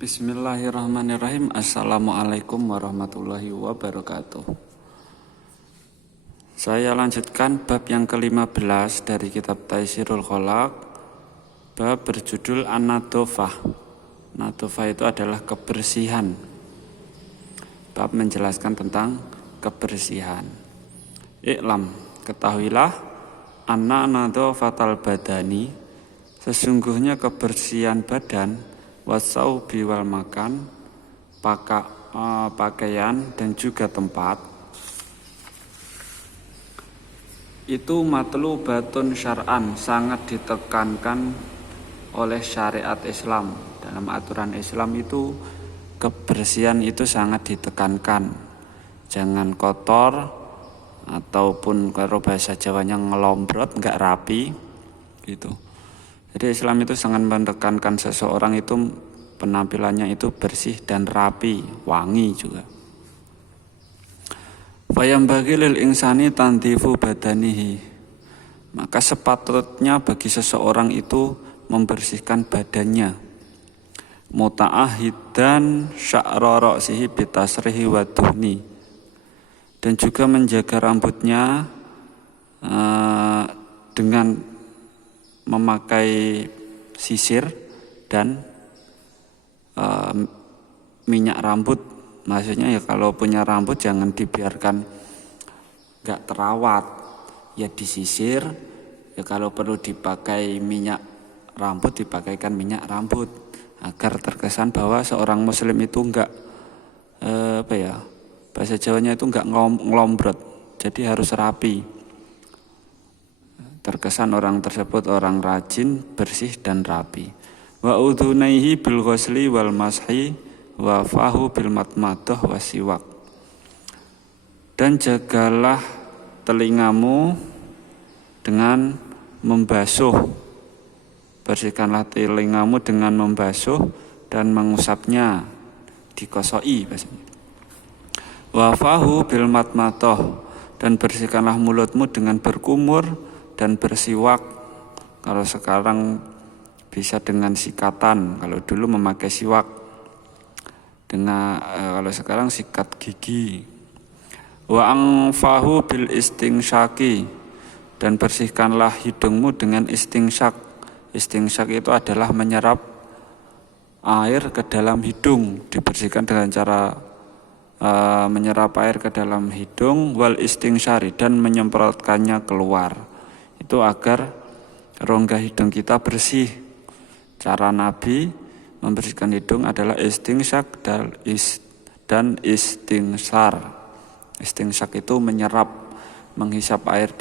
Bismillahirrahmanirrahim. Assalamualaikum warahmatullahi wabarakatuh. Saya lanjutkan bab yang ke-15 dari kitab Taisirul Khalaq. Bab berjudul An-Nadhofah. Nadhofah itu adalah kebersihan. Bab menjelaskan tentang kebersihan. I'lam, ketahuilah, anna nadhofatal badani, sesungguhnya kebersihan badan, wasaubi wal makan, pakaian dan juga tempat, itu matlubatun syar'an, sangat ditekankan oleh syariat Islam. Dalam aturan Islam itu kebersihan itu sangat ditekankan. Jangan kotor ataupun kalau bahasa Jawanya ngelombrot, enggak rapi gitu. Jadi Islam itu sangat menekankan seseorang itu penampilannya itu bersih dan rapi, wangi juga. Fayambaghi lil insani tandifu badanihi. Maka sepatutnya bagi seseorang itu membersihkan badannya. Muta'ahidan sya'ra ra'sihi bitasrihi wa duhni. Dan juga menjaga rambutnya dengan memakai sisir dan minyak rambut. Maksudnya ya kalau punya rambut jangan dibiarkan gak terawat, ya disisir. Ya kalau perlu dipakai minyak rambut, dipakaikan minyak rambut agar terkesan bahwa seorang muslim itu enggak bahasa Jawanya itu enggak ngelombrot. Jadi harus rapi. Terkesan orang tersebut orang rajin, bersih dan rapi. Wa udhunaihi bil ghusli wal mashi wa fahu bil matmadah wasiwak. Dan jagalah telingamu dengan membasuh. Bersihkanlah telingamu dengan membasuh dan mengusapnya, dikosoi bahasanya. Wa fahu bil matmadah, dan bersihkanlah mulutmu dengan berkumur dan bersiwak. Kalau sekarang bisa dengan sikatan, kalau dulu memakai siwak. Kalau sekarang sikat gigi. Wa angfahu bil istinsyaki, dan bersihkanlah hidungmu dengan istinsyak. Istinsyak itu adalah menyerap air ke dalam hidung, dibersihkan dengan cara menyerap air ke dalam hidung, wal istinsyari, dan menyemprotkannya keluar. Itu agar rongga hidung kita bersih. Cara Nabi membersihkan hidung adalah istinsyak dan istinsar. Istinsyak itu menyerap, menghisap air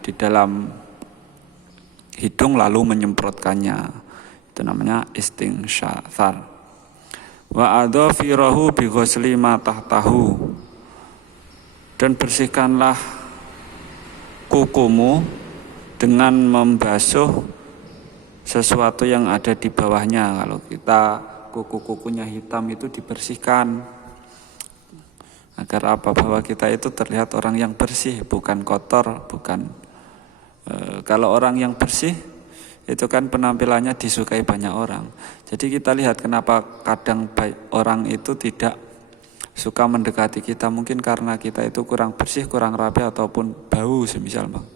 di dalam hidung lalu menyemprotkannya. Itu namanya istinsar. Wa adhafirahu bi ghusli ma tahtahu, dan bersihkanlah kukumu dengan membasuh sesuatu yang ada di bawahnya. Kalau kita kuku-kukunya hitam itu dibersihkan agar apa? Bahwa kita itu terlihat orang yang bersih, bukan kotor, bukan. Kalau orang yang bersih itu kan penampilannya disukai banyak orang. Jadi kita lihat kenapa kadang orang itu tidak suka mendekati kita, mungkin karena kita itu kurang bersih, kurang rapi ataupun bau semisal bang.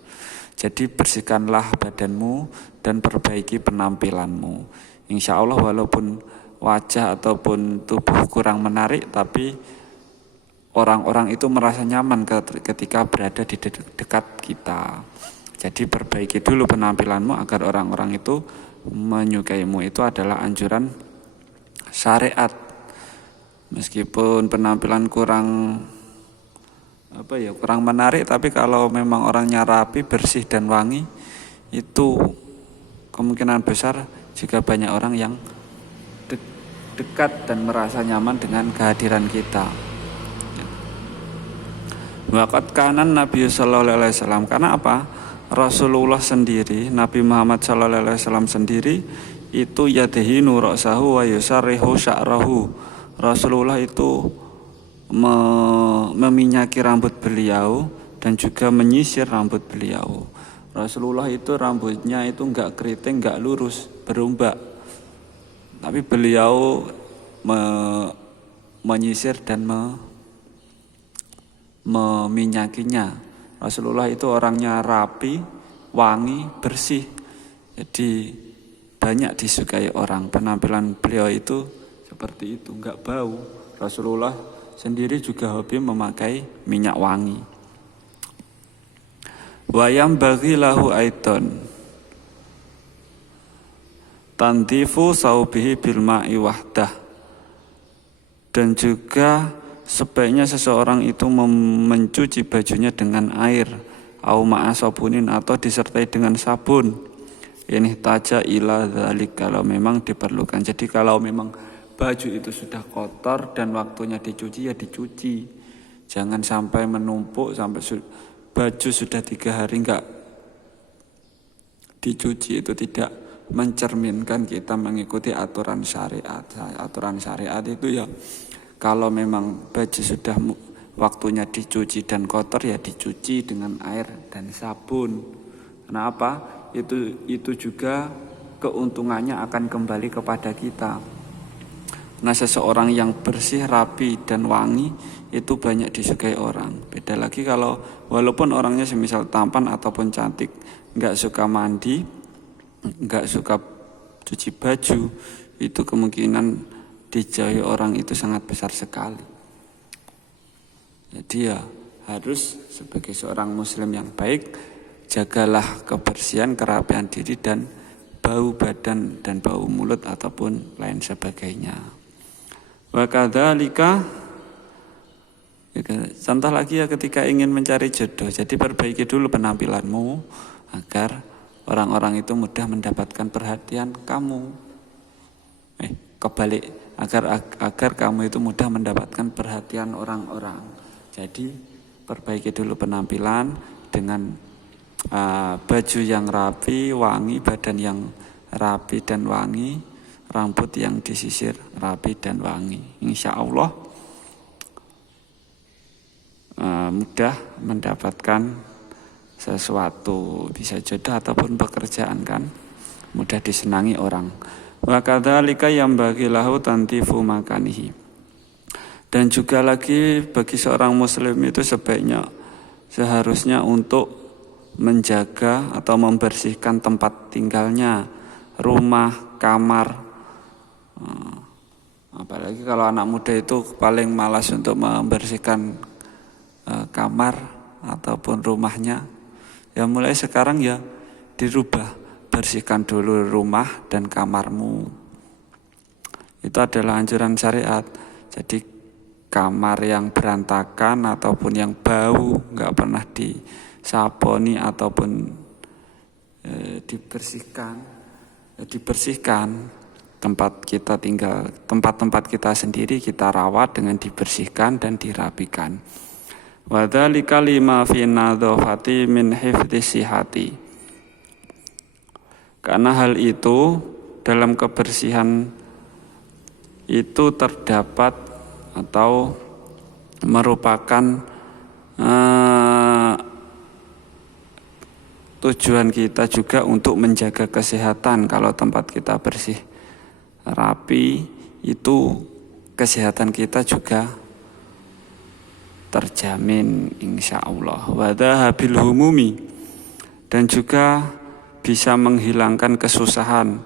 Jadi bersihkanlah badanmu dan perbaiki penampilanmu. Insya Allah walaupun wajah ataupun tubuh kurang menarik, tapi orang-orang itu merasa nyaman ketika berada di dekat kita. Jadi perbaiki dulu penampilanmu agar orang-orang itu menyukaimu. Itu adalah anjuran syariat. Meskipun penampilan kurang menarik, tapi kalau memang orangnya rapi, bersih dan wangi, itu kemungkinan besar juga banyak orang yang dekat dan merasa nyaman dengan kehadiran kita. Waqad kanan Nabi sallallahu alaihi wasallam, karena apa? Rasulullah sendiri, Nabi Muhammad sallallahu alaihi wasallam sendiri itu yadhinu ra'sahu wa yusarrihu sya'rahu. Rasulullah itu meminyaki rambut beliau dan juga menyisir rambut beliau. Rasulullah itu rambutnya itu enggak keriting, enggak lurus, berumbak. Tapi beliau menyisir dan meminyakinya. Rasulullah itu orangnya rapi, wangi, bersih. Jadi banyak disukai orang. Penampilan beliau itu seperti itu, enggak bau. Rasulullah sendiri juga hobi memakai minyak wangi. Wayam bagi lahu aiton tantifu saubihi bil ma'i wahdah. Dan juga sebaiknya seseorang itu mencuci bajunya dengan air au ma'a sabunin atau disertai dengan sabun. Ini taja ila dzalik, kalau memang diperlukan. Jadi kalau memang baju itu sudah kotor dan waktunya dicuci, ya dicuci. Jangan sampai menumpuk sampai baju sudah 3 hari enggak dicuci. Itu tidak mencerminkan kita mengikuti aturan syariat. Aturan syariat itu ya kalau memang baju sudah waktunya dicuci dan kotor, ya dicuci dengan air dan sabun. Kenapa? Itu juga keuntungannya akan kembali kepada kita. Nah, seseorang yang bersih, rapi dan wangi itu banyak disukai orang. Beda lagi kalau walaupun orangnya semisal tampan ataupun cantik, nggak suka mandi, nggak suka cuci baju, itu kemungkinan dijauhi orang itu sangat besar sekali. Jadi ya harus sebagai seorang muslim yang baik, jagalah kebersihan, kerapian diri dan bau badan dan bau mulut ataupun lain sebagainya. Wa kadzalika, contoh lagi ya ketika ingin mencari jodoh, jadi perbaiki dulu penampilanmu agar orang-orang itu mudah mendapatkan perhatian kamu. Kebalik, agar kamu itu mudah mendapatkan perhatian orang-orang. Jadi perbaiki dulu penampilan dengan baju yang rapi, wangi, badan yang rapi dan wangi, rambut yang disisir rapi dan wangi. Insya Allah mudah mendapatkan sesuatu, bisa jodoh ataupun pekerjaan kan, mudah disenangi orang. Wa kadzalika yang bagi lahu tantifu makanihi. Dan juga lagi bagi seorang muslim itu seharusnya untuk menjaga atau membersihkan tempat tinggalnya, rumah, kamar. Apalagi kalau anak muda itu paling malas untuk membersihkan kamar ataupun rumahnya. Ya mulai sekarang ya dirubah. Bersihkan dulu rumah dan kamarmu. Itu adalah anjuran syariat. Jadi kamar yang berantakan ataupun yang bau, nggak pernah disaponi ataupun dibersihkan. Tempat kita tinggal, tempat-tempat kita sendiri kita rawat dengan dibersihkan dan dirapikan. Wa dzalika lima fi nadzafati min hifdzi sihati. Karena hal itu dalam kebersihan itu terdapat atau merupakan tujuan kita juga untuk menjaga kesehatan. Kalau tempat kita bersih, rapi, itu kesehatan kita juga terjamin insya Allah. Wadhahabil humumi, dan juga bisa menghilangkan kesusahan.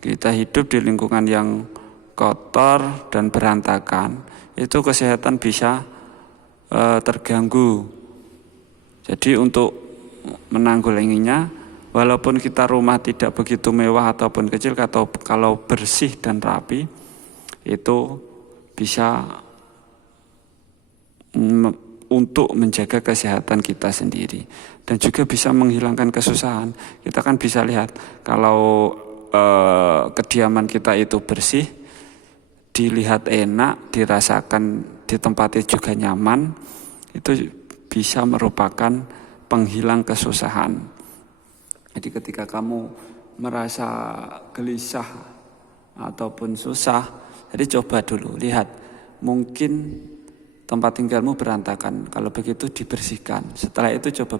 Kita hidup di lingkungan yang kotor dan berantakan, itu kesehatan bisa terganggu. Jadi untuk menanggulanginya, walaupun kita rumah tidak begitu mewah ataupun kecil, kalau bersih dan rapi, itu bisa untuk menjaga kesehatan kita sendiri dan juga bisa menghilangkan kesusahan. Kita kan bisa lihat kalau kediaman kita itu bersih, dilihat enak, dirasakan ditempati juga nyaman, itu bisa merupakan penghilang kesusahan. Jadi ketika kamu merasa gelisah ataupun susah, jadi coba dulu lihat, mungkin tempat tinggalmu berantakan, kalau begitu dibersihkan. Setelah itu coba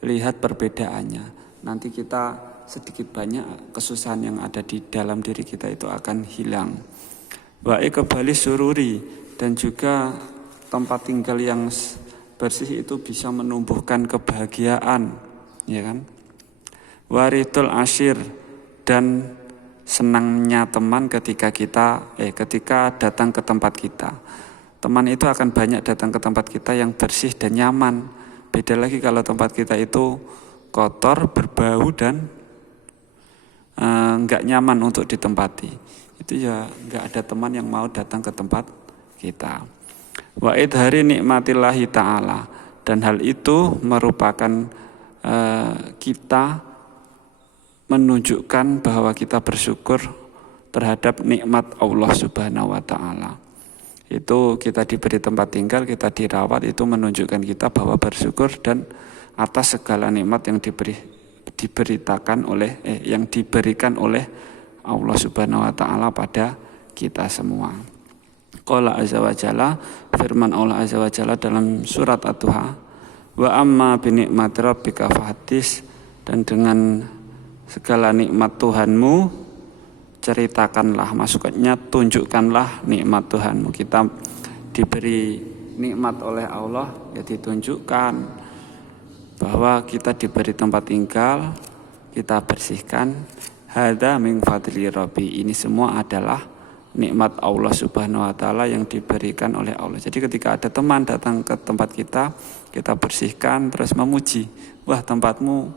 lihat perbedaannya. Nanti kita sedikit banyak kesusahan yang ada di dalam diri kita itu akan hilang. Wa iqbali sururi, dan juga tempat tinggal yang bersih itu bisa menumbuhkan kebahagiaan, ya kan? Waridul ashir, dan senangnya teman ketika datang ke tempat kita. Teman itu akan banyak datang ke tempat kita yang bersih dan nyaman. Beda lagi kalau tempat kita itu kotor, berbau, dan enggak nyaman untuk ditempati. Itu ya enggak ada teman yang mau datang ke tempat kita. Wa idhari nikmatillahi ta'ala, dan hal itu merupakan kita menunjukkan bahwa kita bersyukur terhadap nikmat Allah Subhanahu wa taala. Itu kita diberi tempat tinggal, kita dirawat, itu menunjukkan kita bahwa bersyukur dan atas segala nikmat yang diberikan oleh Allah Subhanahu wa taala pada kita semua. Qala azza wa jalla, firman Allah azza wa jalla dalam surat Ad-Duha, wa amma bi ni'mati rabbika fahaddits, dan dengan segala nikmat Tuhanmu ceritakanlah, maksudnya tunjukkanlah nikmat Tuhanmu. Kita diberi nikmat oleh Allah, ya ditunjukkan bahwa kita diberi tempat tinggal, kita bersihkan. Hadza min fadli rabbi, ini semua adalah nikmat Allah Subhanahu wa taala yang diberikan oleh Allah. Jadi ketika ada teman datang ke tempat kita, kita bersihkan terus memuji, wah tempatmu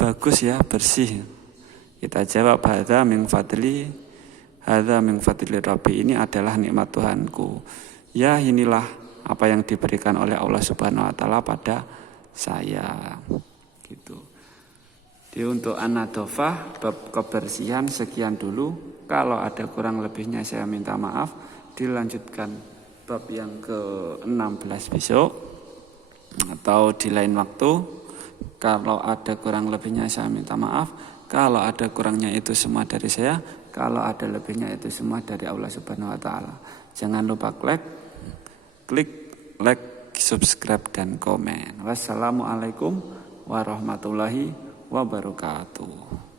bagus ya, bersih. Kita jawab hadza min fadli rabbi, ini adalah nikmat Tuhanku. Ya, inilah apa yang diberikan oleh Allah Subhanahu wa taala pada saya. Gitu. Jadi untuk an-nadhafah bab kebersihan sekian dulu. Kalau ada kurang lebihnya saya minta maaf. Dilanjutkan bab yang ke-16 besok atau di lain waktu. Kalau ada kurang lebihnya saya minta maaf. Kalau ada kurangnya itu semua dari saya. Kalau ada lebihnya itu semua dari Allah Subhanahu wa taala. Jangan lupa klik like, subscribe, dan komen. Wassalamualaikum warahmatullahi wabarakatuh.